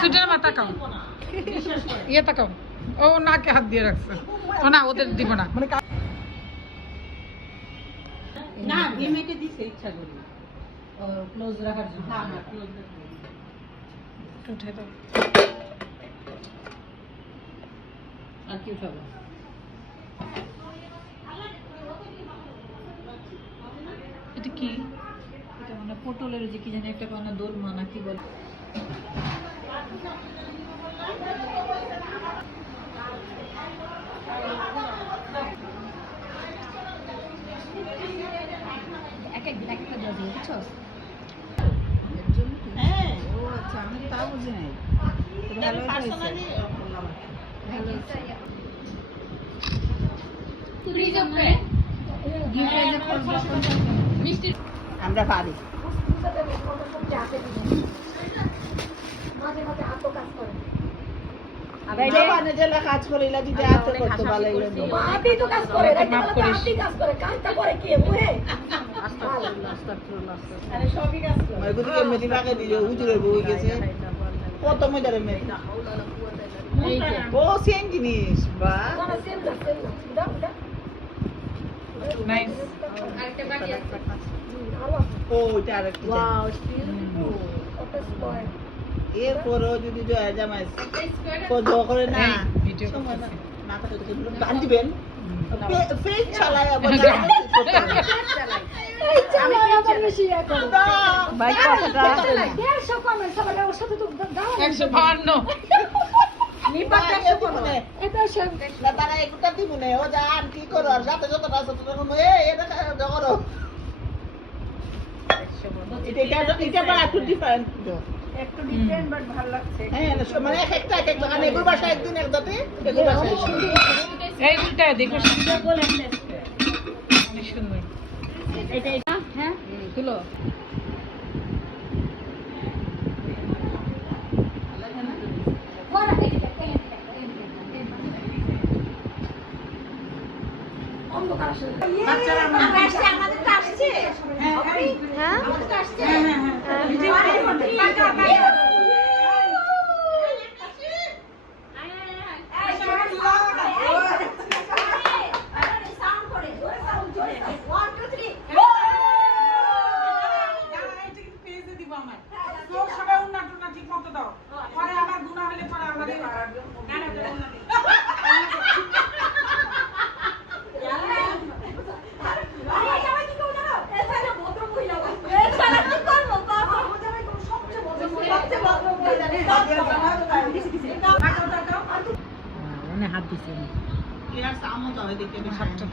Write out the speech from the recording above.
sweater মাথা কাও ইয়ে তাকাও ও নাকে হাত দিয়ে রাখছে ও না ওদের দিব না না ভিমেকে দিছে ইচ্ছা করি ও ক্লোজ রাখার জন্য হ্যাঁ হ্যাঁ ক্লোজ উঠে দাও আর কি উঠাবো এটা কি এটা মানে পটলের যে কি জানি একটা কোনা দোলমা না কি বলে এক এক দিন একটা দাও বুঝছো হ্যাঁ ও আচ্ছা আমি তাও বুঝি নাই ভালো পার্সোনালি আমরা পারি কাজ করে কত মজার ও সেম জিনিস বা নাইস ও এটা আরেকটা ওয়াও এরপরও যদি জয়া জামাই পর্দা করে না ভিডিও না থাকে গান দিবেন পেজ চালায় আবার আমি আবার বেশি এখন ভাই কথাটা 150 কমেন্ট সবাই ওর সাথে তো দাও 152 নিপাতে শুনে এটা সব না তারা একটা দিবনে ও জান কি করো আর সাথে যতটা আছে তখন এটা করো এটা বা একটু ডিফারেন্ট একটু ডিফারেন্ট বাট ভালো লাগছে হ্যাঁ মানে একটা মানে এগুলো বাসা একদিন এক দাতে এগুলো বাসা এই দুটো দেখো সুন্দর বলে অনেক সুন্দর এটা হ্যাঁ তুলো বাচ্চারা আমাদের আসছে হ্যাঁ হ্যাঁ আমাদের আসছে হাত দিচ্ছে এরা সামনে যাবে দেখতে হাতটা